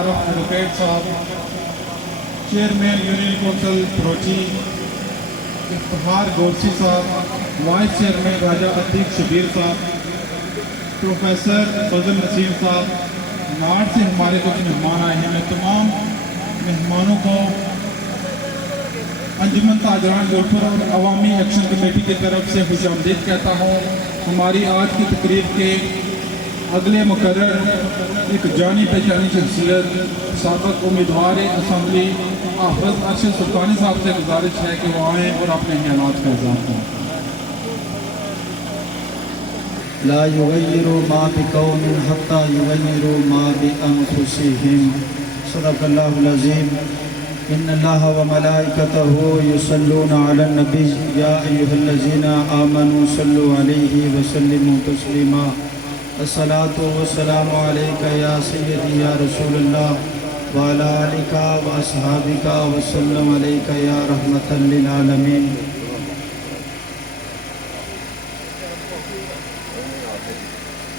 तारफ advocate साहब, chairman union council भरोची इफ्तिखार गौसी साहब, वाइस चेयरमैन राजा अतीक शबीर साहब, प्रोफेसर फजल नसीम साहब, नाड़ से हमारे कुछ मेहमान आए हैं। मैं तमाम मेहमानों को अंजुमन ताजरान गोरखपुर और अवामी एक्शन कमेटी की तरफ से खुशामदीद कहता हूँ। हमारी आज की तकरीब के अगले मुकर्रर एक जानी पहचानी शख्सियत साबिक उम्मीदवार असम्बली हाफिज अरशद सुल्तानी साहब से गुजारिश है कि वो आएँ और अपने ख्यालात का इज़हार करें। ला युगय्यिरू मा बिकौमिन हत्ता युगय्यिरू मा बिअन्फुसिहिम। सदक़ल्लाहुल अज़ीम। इन्नल्लाह व मलाइकतहु युसल्लूना अलन नबी या अय्युहल्लज़ीना आमनू सल्लु अलैहि व सल्लिमू तस्लीमा। अस्सलातु वस्सलामु अलैका या सय्यदी या रसूलल्लाह व अला आलिका व अस्हाबिका व सल्लम अलैका या रहमतल लिल आलमीन।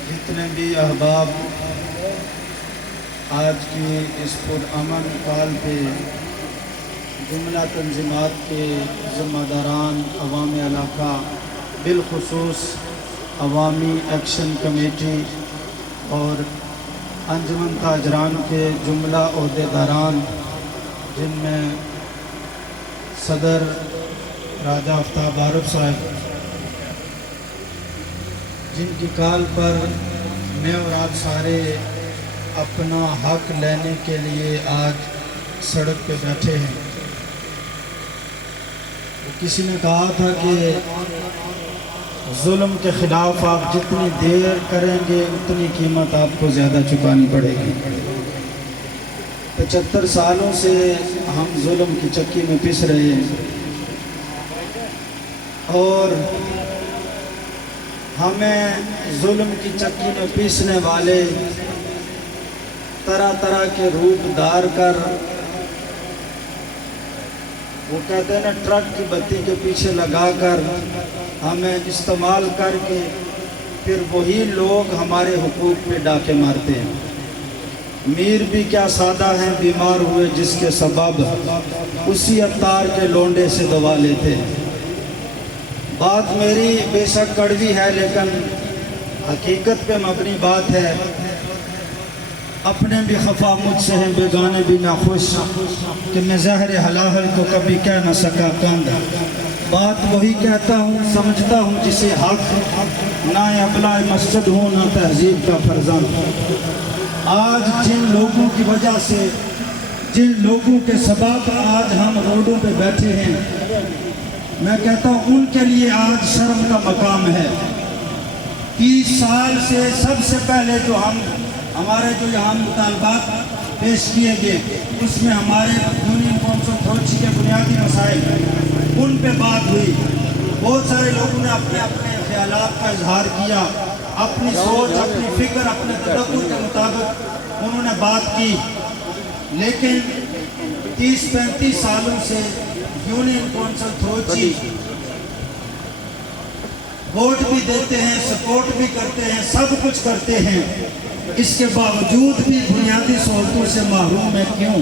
जितने भी अहबाब आज की इस पुरअमन काल पे जुमला तंजीमात के ज़िम्मेदारान अवामी इलाका, बिलखुसूस अवामी एक्शन कमेटी और अंजुमन ताजरान के जुमला ओहदेदारान, जिनमें सदर राजा आफ्ताब आरफ साहब, जिनकी काल पर मैं और आप सारे अपना हक लेने के लिए आज सड़क पे बैठे हैं। किसी ने कहा था कि जुल्म के ख़िलाफ़ आप जितनी देर करेंगे उतनी कीमत आपको ज़्यादा चुकानी पड़ेगी। 75 सालों से हम जुल्म की चक्की में पिस रहे हैं और हमें जुल्म की चक्की में पीसने वाले तरह तरह के रूप धार कर, वो कहते हैं ना, ट्रक की बत्ती के पीछे लगाकर हमें इस्तेमाल करके फिर वही लोग हमारे हुकूक पे डाके मारते हैं। मीर भी क्या सादा हैं, बीमार हुए जिसके सबब उसी अवतार के लोंडे से दवा लेते हैं। बात मेरी बेशक कड़वी है लेकिन हकीकत पे मबनी बात है। अपने भी खफा मुझसे हैं, बेगाने भी नाखुश, कि मैं ज़हर हलाहल को कभी कह न सका कंद। बात वही कहता हूँ, समझता हूँ जिसे हक, ना अबला मस्जिद हूँ ना तहजीब का फर्जंद। आज जिन लोगों की वजह से, जिन लोगों के सबब आज हम रोडों पे बैठे हैं, मैं कहता हूँ उनके लिए आज शर्म का मकाम है। 30 साल से सबसे पहले जो हमारे जो यहाँ मुतालबात पेश किए गए, उसमें हमारे यूनियन कौंसिल भरोची के बुनियादी मसाइल, उन पे बात हुई। बहुत सारे लोगों ने अपने अपने ख्यालात का इजहार किया, अपनी सोच, अपनी फिक्र, अपने तदब्बुर के मुताबिक उन्होंने बात की। लेकिन 30-35 सालों से यूनियन कौंसिल भरोची वोट भी देते हैं, सपोर्ट भी करते हैं, सब कुछ करते हैं, इसके बावजूद भी बुनियादी सहूलतों से महरूम है। क्यों?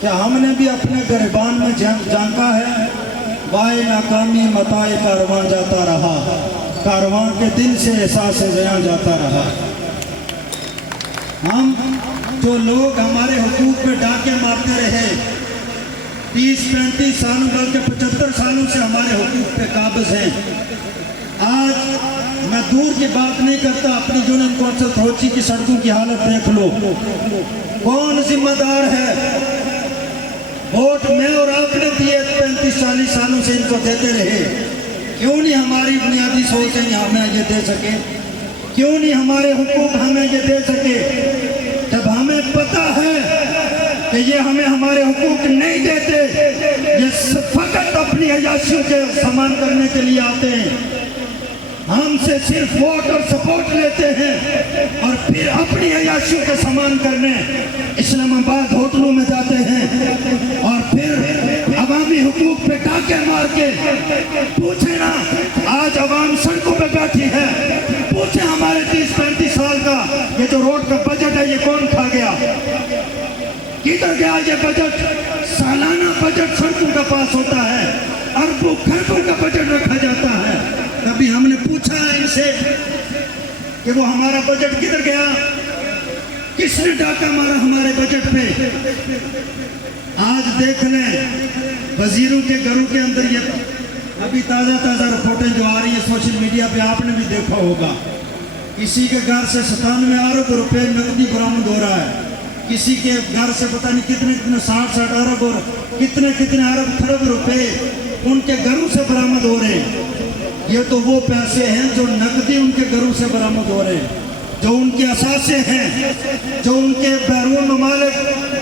क्या हमने भी अपने गिरबान में जानका है? वाए नाकामी मताए कारवां जाता रहा, कारवां के दिल से एहसास ज़ियां जाता रहा। हम जो लोग हमारे हुकूक पे डाके मारते रहे, 30-35 सालों बल्कि 75 सालों से हमारे हुकूक पे काबिज हैं। आज मैं दूर की बात नहीं करता, अपनी यूनियन कौंसिल भरोची की सड़कों की हालत देख लो। कौन जिम्मेदार है? वोट मैं और आपने दिए, 35-40 सालों से इनको देते रहे। क्यों नहीं हमारी बुनियादी सोच है हमें ये दे सके? क्यों नहीं हमारे हुकूक हमें ये दे सके? जब हमें पता है कि ये हमें हमारे हुकूक नहीं देते, ये फकत अपनी अयाशियों के सामान करने के लिए आते हैं, हमसे सिर्फ वोट और सपोर्ट लेते हैं और फिर अपनी अयाशियों के सामान करने इस्लामाबाद होटलों में जाते हैं और फिर अवामी हुकूक पे डाके मार के। पूछे ना, आज अवाम सड़कों पे बैठी है, पूछे हमारे 30-35 साल का ये जो रोड का बजट है है ये कौन खा गया? किधर गया ये बजट? सालाना बजट सड़कों का पास होता है, अरबों खरबों का बजट रखा जाता है। कभी हमने पूछा है इनसे कि वो हमारा बजट किधर गया? किसने डाका मारा हमारे बजट पे? आज देख लें वजीरों के घरों के अंदर ये अभी ताज़ा रिपोर्टें जो आ रही है सोशल मीडिया पे, आपने भी देखा होगा, किसी के घर से 97 अरब रुपए नकदी बरामद हो रहा है, किसी के घर से पता नहीं कितने 60 अरब और कितने अरब खरब रुपए उनके घरों से बरामद हो रहे हैं। ये तो वो पैसे हैं जो नकदी उनके घरों से बरामद हो रहे हैं, जो उनके असासे हैं, जो उनके बैरून ममालिक,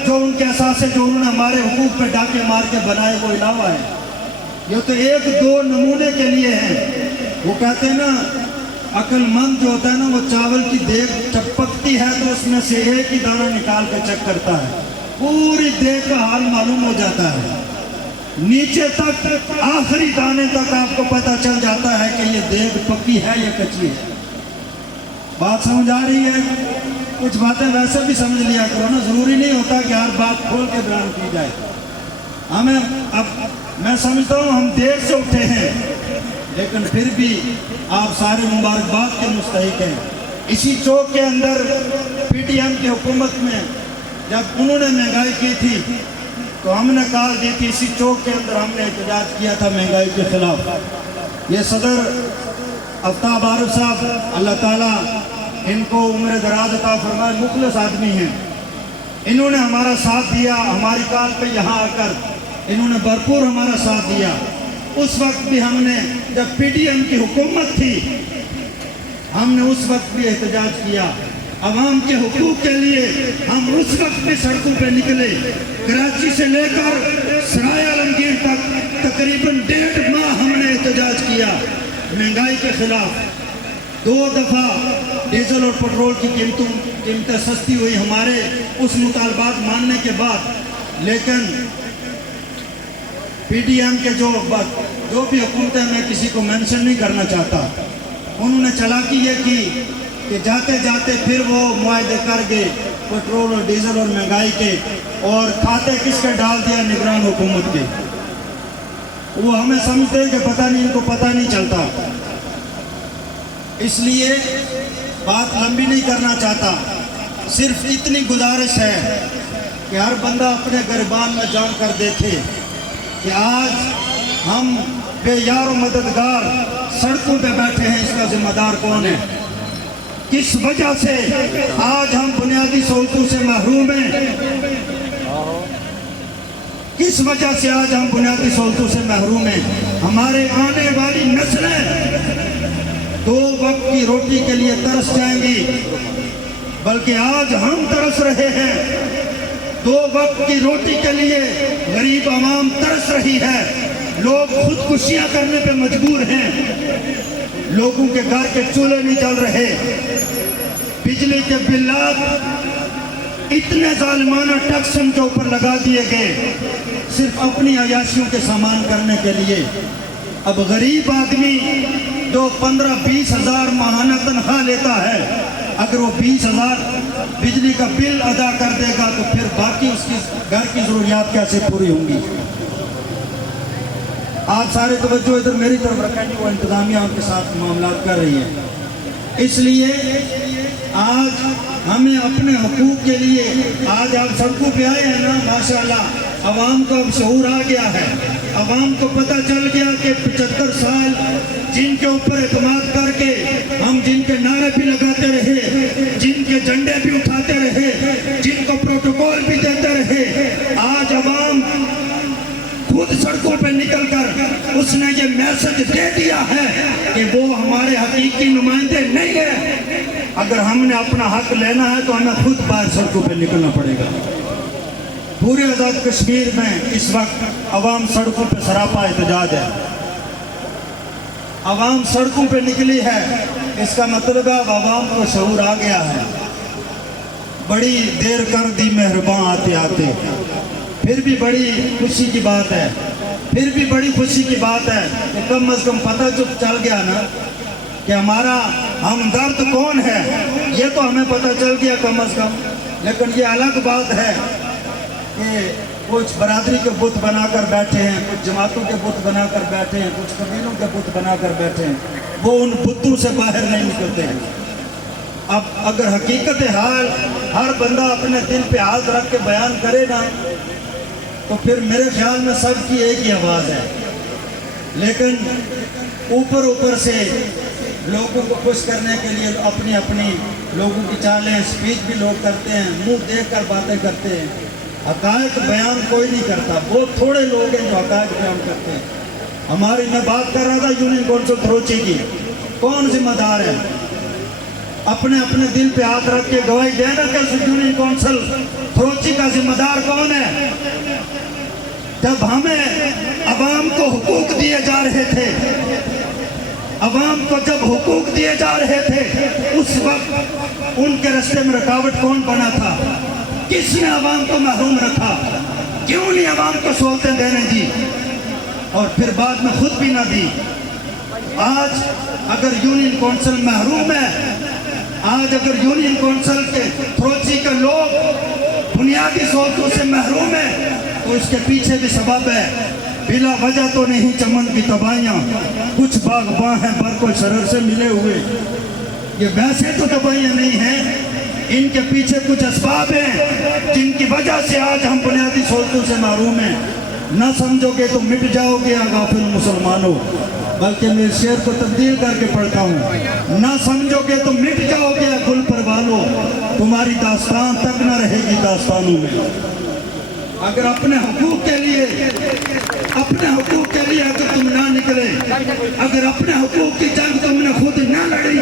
जो उनके असासे जो उन्होंने हमारे हुकूक पे डाके मार के बनाए वो इलावा है। ये तो एक दो नमूने के लिए है। वो कहते हैं ना, अक्लमंद जो होता है ना, वो चावल की देग चपकती है तो उसमें से एक ही दाना निकाल के चेक करता है, पूरी देग का हाल मालूम हो जाता है, नीचे तक आखिरी दाने तक आपको पता चल जाता है कि ये देग पक्की है या कच्ची है। बात समझ आ रही है? कुछ बातें वैसे भी समझ लिया करो ना, जरूरी नहीं होता कि हर बात खोल के बयान की जाए। हमें अब मैं समझता हूँ हम देर से उठे हैं, लेकिन फिर भी आप सारे मुबारकबाद के मुस्तहिक हैं। इसी चौक के अंदर पीटीएम की हुकूमत में जब उन्होंने महंगाई की थी तो हमने कॉल दी थी, इसी चौक के अंदर हमने एहतजाज किया था महंगाई के खिलाफ। ये सदर आफ्ताब आरिफ साहब, अल्लाह ताला इनको उम्र दराज अता फरमाए, मुखलिस आदमी हैं। इन्होंने हमारा साथ दिया, हमारी कॉल पे यहाँ आकर इन्होंने भरपूर हमारा साथ दिया। उस वक्त भी हमने, जब पीटीएम की हुकूमत थी, हमने उस वक्त भी एहतजाज किया। अवाम के हुकूक के लिए हम उस वक्त भी सड़कों पे निकले। कराची से लेकर सराय आलमगीर तक तकरीबन 1.5 माह हमने एहतजाज किया महंगाई के खिलाफ। 2 दफ़ा डीजल और पेट्रोल की कीमतें सस्ती हुई हमारे उस मुतालबात मानने के बाद, लेकिन पीटीएम के जो भी हुकूमतें, मैं किसी को मेंशन नहीं करना चाहता, उन्होंने चालाकी ये की कि जाते जाते फिर वो मुआहदे कर गए पेट्रोल और डीजल और महंगाई के, और खाते किसके डाल दिया? निगरान हुकूमत के। वो हमें समझते हैं कि पता नहीं, इनको पता नहीं चलता। इसलिए बात लंबी नहीं करना चाहता, सिर्फ इतनी गुजारिश है कि हर बंदा अपने गिरबान में जान कर देखे कि आज हम बेयार और मददगार सड़कों पे बैठे हैं, इसका जिम्मेदार कौन है? किस वजह से आज हम बुनियादी सहूलतों से महरूम हैं? किस वजह से आज हम बुनियादी सहूलतों से महरूम हैं? हमारे आने वाली नस्लें 2 वक्त की रोटी के लिए तरस जाएंगी, बल्कि आज हम तरस रहे हैं। 2 वक्त की रोटी के लिए गरीब आवाम तरस रही है। लोग खुदकुशियां करने पे मजबूर हैं। लोगों के घर के चूल्हे नहीं जल रहे, बिजली के बिल्लात इतने जालिमाना टैक्स के ऊपर लगा दिए गए सिर्फ अपनी अयाशियों के सामान करने के लिए। अब गरीब आदमी जो 15-20 हज़ार माहाना तनख्वाह लेता है, अगर वो 20,000 बिजली का बिल अदा कर देगा तो फिर बाकी उसकी घर की ज़रूरियात कैसे पूरी होंगी? आप सारे तवज्जो इधर मेरी तरफ रखेंगे, वो इंतज़ामिया उनके साथ मामलात कर रही है। इसलिए आज हमें अपने हुकूक के लिए, आज आप सड़कों पे आए हैं ना, माशाल्लाह अवाम को अब शऊर आ गया है। अवाम को पता चल गया कि 75 साल जिनके ऊपर एतमाद करके हम जिनके नारे भी लगाते रहे, जिनके झंडे भी उठाते रहे, जिनको प्रोटोकॉल भी देते रहे, आज अवाम खुद सड़कों पे निकलकर उसने ये मैसेज दे दिया है कि वो हमारे हकीकी नुमाइंदे नहीं है। अगर हमने अपना हक लेना है तो हमें खुद बाहर सड़कों पे निकलना पड़ेगा। पूरे आज़ाद कश्मीर में इस वक्त अवाम सड़कों पे सरापा एहतजाज है। अवाम सड़कों पे निकली है, इसका मतलब है अवाम को शऊर आ गया है। बड़ी देर कर दी मेहरबान आते आते, फिर भी बड़ी खुशी की बात है, फिर भी बड़ी खुशी की बात है कि कम अज़ कम पता तो चल गया ना कि हमारा हमदर्द कौन है। ये तो हमें पता चल गया कम अज़ कम। लेकिन ये अलग बात है कि कुछ बरादरी के बुत बनाकर बैठे हैं, कुछ जमातों के बुत बनाकर बैठे हैं, कुछ कबीलों के बुत बनाकर बैठे हैं, वो उन बुतों से बाहर नहीं निकलते हैं। अब अगर हकीकत हाल हर बंदा अपने दिल पे हाथ रख के बयान करे ना, तो फिर मेरे ख्याल में सबकी एक ही आवाज़ है। लेकिन ऊपर ऊपर से लोगों को खुश करने के लिए अपनी अपनी लोगों की चालें, स्पीच भी लोग करते हैं, मुंह देख कर बातें करते हैं। हक़ाइक़ बयान कोई नहीं करता, बहुत थोड़े लोग हैं जो हक़ाइक़ बयान करते हैं। हमारी मैं बात कर रहा था यूनियन कौंसिल थ्रोची की, कौन जिम्मेदार है? अपने अपने दिल पे हाथ रख के गवाही देना कि यूनियन कौंसिल थ्रोची का जिम्मेदार कौन है? जब हमें अवाम को हुकूक दिए जा रहे थे, अवाम को जब हुकूक दिए जा रहे थे, उस वक्त उनके रास्ते में रुकावट कौन बना था? किसने अवाम को महरूम रखा? क्यों नहीं अवाम को सहूलतें देने दी और फिर बाद में खुद भी ना दी? आज अगर यूनियन कौंसिल महरूम है, आज अगर यूनियन कौंसिल के थ्रोची के लोग बुनियादी सहूलतों से महरूम है, तो इसके पीछे भी सबब है। बिला वजह तो नहीं चमन की तबाहियाँ, कुछ बागबां हैं बरको शरर से मिले हुए। ये वैसे तो तबाहियाँ नहीं हैं, इनके पीछे कुछ असबाब हैं जिनकी वजह से आज हम बुनियादी सहूलतों से महरूम हैं। न समझोगे तो मिट जाओगे या गाफिल मुसलमानों, बल्कि मैं इस शेर को तब्दील करके पढ़ता हूँ। न समझोगे तो मिट जाओगे या गुल परवानो, तुम्हारी दास्तान तक न रहेगी दास्तानों में। अगर अपने हुकूक के लिए अगर तुम ना निकले, अगर अपने हुकूक की जंग तुमने खुद ना लड़ी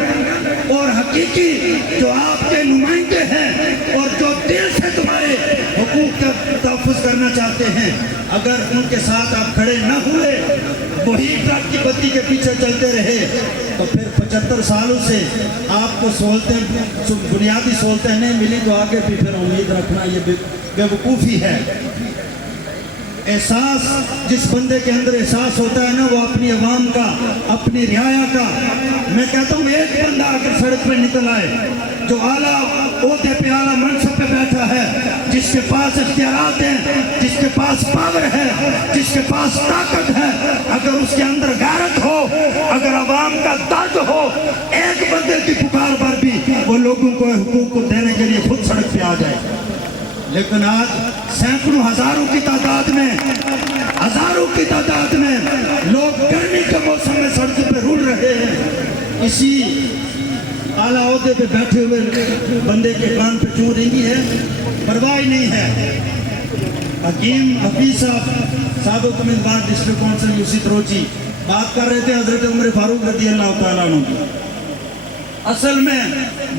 और हकीकी जो आपके नुमाइंदे हैं और जो दिल से तुम्हारे हुकूक का तहफ़्फ़ुज़ करना चाहते हैं, अगर उनके साथ आप खड़े न हुए, वही ट्रक की बत्ती के पीछे चलते रहे, तो फिर 75 सालों से आपको सहूलतें, बुनियादी सहूलतें नहीं मिली, तो आगे भी फिर उम्मीद रखना ये बेवकूफ़ी है। एहसास जिस बंदे के अंदर एहसास होता है ना, वो अपनी अवाम का, अपनी रियाया का, मैं कहता हूँ एक बंदा अगर सड़क पे निकल आए जो आला ओहदे पे, आला मनसब पे बैठा है, जिसके पास इख्तियारात हैं, जिसके पास पावर है, जिसके पास ताकत है, अगर उसके अंदर गैरत हो, अगर अवाम का दर्द हो, एक बंदे की पुकार पर भी वो लोगों को हुकूक को देने के लिए खुद सड़क पे आ जाए। लेकिन आज सैकड़ों हजारों की तादाद में लोग गर्मी के मौसम में सड़कों पे रुल रहे हैं। इसी आला ओहदे पे बैठे हुए बंदे के कान पे चूं रही है, परवाह नहीं है। हकीम हफीज साहब साबिक उम्मीदवार डिस्ट्रिक्ट कौंसिल यूसी थ्रोची बात कर रहे थे हजरत उमर फारूक रज़ी अल्लाह तआला अन्हु की। असल में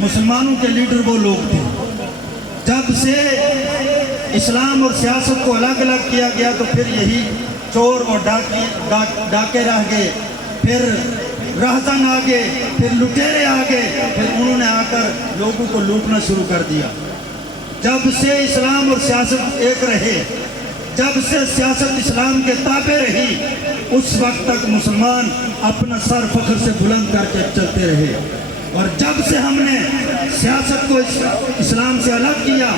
मुसलमानों के लीडर वो लोग थे। जब से इस्लाम और सियासत को अलग अलग किया गया, तो फिर यही चोर और डाके रह गए, फिर रहजन आ गए, फिर लुटेरे आ गए, फिर उन्होंने आकर लोगों को लूटना शुरू कर दिया। जब से इस्लाम और सियासत एक रहे, जब से सियासत इस्लाम के ताबे रही, उस वक्त तक मुसलमान अपना सर फख्र से बुलंद करके चलते रहे। और जब से हमने सियासत को इस्लाम से अलग किया,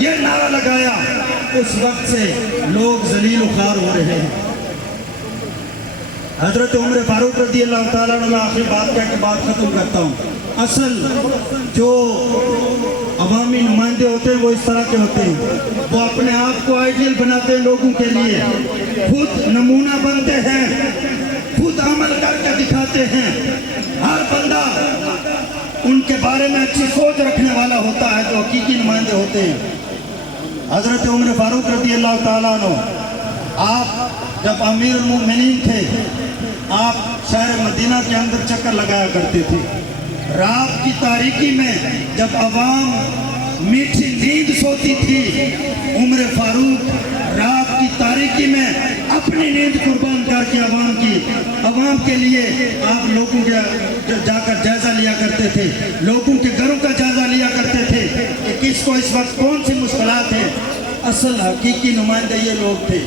ये नारा लगाया, उस वक्त से लोग जलील उखार हो रहे हैं। हजरत उमर फारूक रज़ी अल्लाह तआला अन्हु, आखिरी बात कह के बात खत्म करता हूँ। असल जो अवामी नुमाइंदे होते हैं वो इस तरह के होते हैं, वो अपने आप को आइडियल बनाते हैं लोगों के लिए, खुद नमूना बनते हैं, खुद अमल करके दिखाते हैं। हर बंदा उनके बारे में अच्छी सोच रखने वाला होता है जो हकीकी नुमाइंदे होते हैं। हजरत उमर फारूक रज़ी अल्लाह तआला अन्हु, आप जब अमीरुल मोमिनीन थे, आप शहर मदीना के अंदर चक्कर लगाया करते थे। रात की तारीकी में जब अवाम मीठी नींद सोती थी, उमर फारूक रात की तारीकी में अपनी नींद कुर्बान करके अवाम के लिए आप लोगों के जाकर जायजा लिया करते थे, लोगों के घरों का जायजा लिया करते थे कि किसको इस वक्त कौन सी मुश्किलात है। असल हकीकी नुमाइंदे ये लोग थे,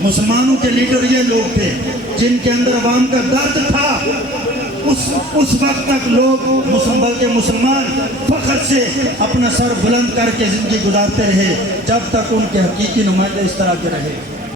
मुसलमानों के लीडर ये लोग थे जिनके अंदर अवाम का दर्द था, उस वक्त तक लोग बल्कि मुसलमान फख्र से अपना सर बुलंद करके ज़िंदगी गुजारते रहे, जब तक उनके हकीकी नुमाइंदे इस तरह के रहे।